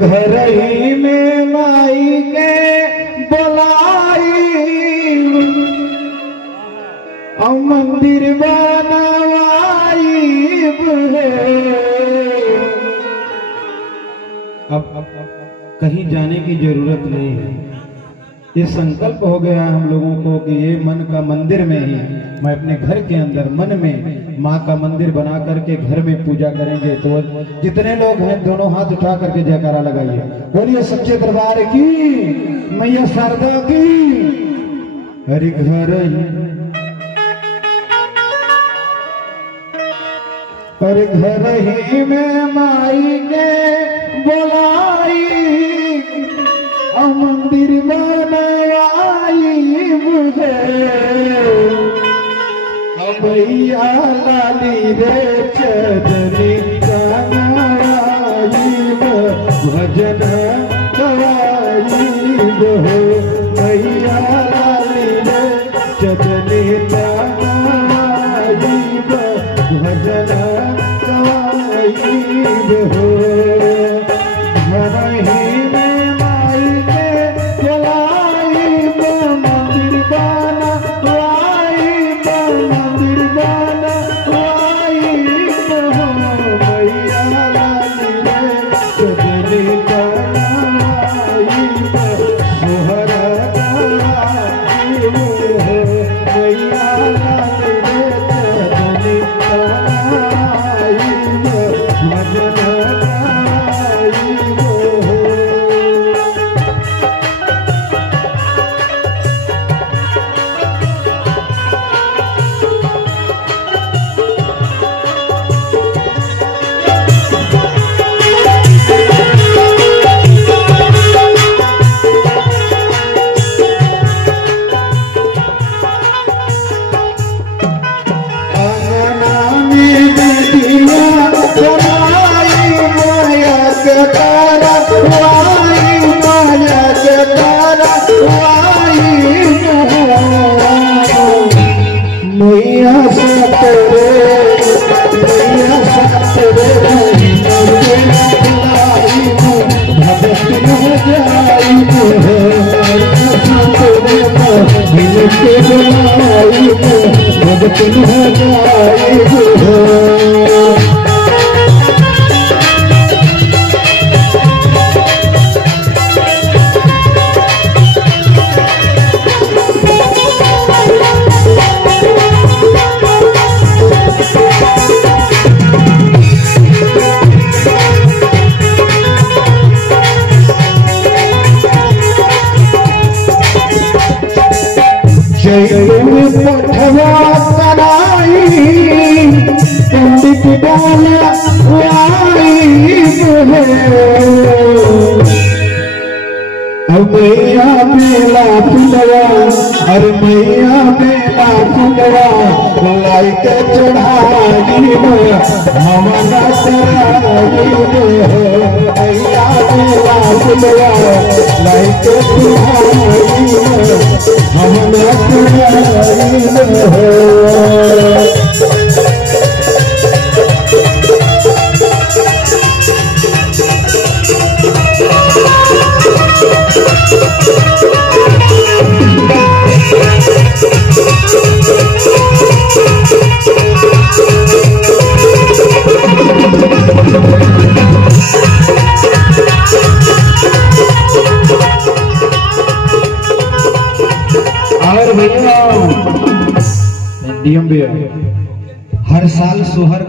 घर ही में माई के बुलाई और मंदिर बनवाई। अब कहीं जाने की जरूरत नहीं है। ये संकल्प हो गया हम लोगों को कि ये मन का मंदिर में ही मैं अपने घर के अंदर मन में माँ का मंदिर बना करके घर में पूजा करेंगे। तो जितने लोग हैं दोनों हाथ उठा करके जयकारा लगाइए, बोलिए सच्चे दरबार की, मैया शारदा की। हरि घर हरि घर ही में माई के बोलाई और मंदिर बनवाई मुझे। मैया लाली रे चदनी गाई भजन गवाई हो। मैया लाली रे चदनी गाई भजन गवाई हो। मैया सतरे मैया सतरे भगत न जाई भगत न जाई। पठवा कराई पंडित बोलाई मैया मेला फुलवा अरे मैया मेला फुलवा लाई के चढ़ाई हमारा कराई मैया मेला फुलवा लाई के चढ़ाई हमारा कराई और भैया डीएम हर साल सोहर